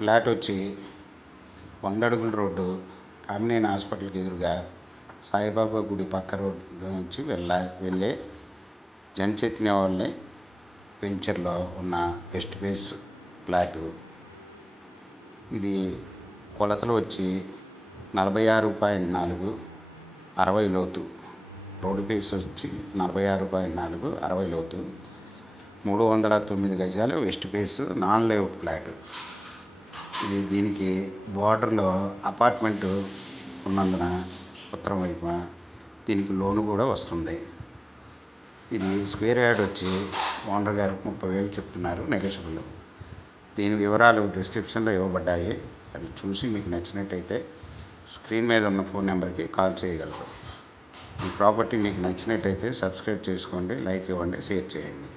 Plot వచ్చి 100 అడుగుల road, Kamineni హాస్పిటల్కి ఎదురుగా సాయిబాబా గుడి పక్క రోడ్డు నుంచి వెళ్ళే జనచైతన్య వాళ్ళని వెంచర్లో ఉన్న వెస్ట్ ఫేస్ ప్లాటు. ఇది కొలతలు వచ్చి 46.4, 60 లోతు. రోడ్డు ఫేస్ వచ్చి 46.4, 60 లోతు. 309 గజాలు west face non layout flat. దీనికి బోర్డర్లో అపార్ట్మెంటు ఉన్నందున ఉత్తరం వైపున దీనికి లోను కూడా వస్తుంది. ఇది స్క్వేర్ యార్డ్ వచ్చి ఓనర్ గారు 30,000 చెప్తున్నారు, నెగోషియబుల్. దీని వివరాలు డిస్క్రిప్షన్లో ఇవ్వబడ్డాయి. అది చూసి మీకు నచ్చినట్టయితే స్క్రీన్ మీద ఉన్న ఫోన్ నెంబర్కి కాల్ చేయగలరు. ఈ ప్రాపర్టీ మీకు నచ్చినట్టయితే సబ్స్క్రైబ్ చేసుకోండి, లైక్ ఇవ్వండి, షేర్ చేయండి.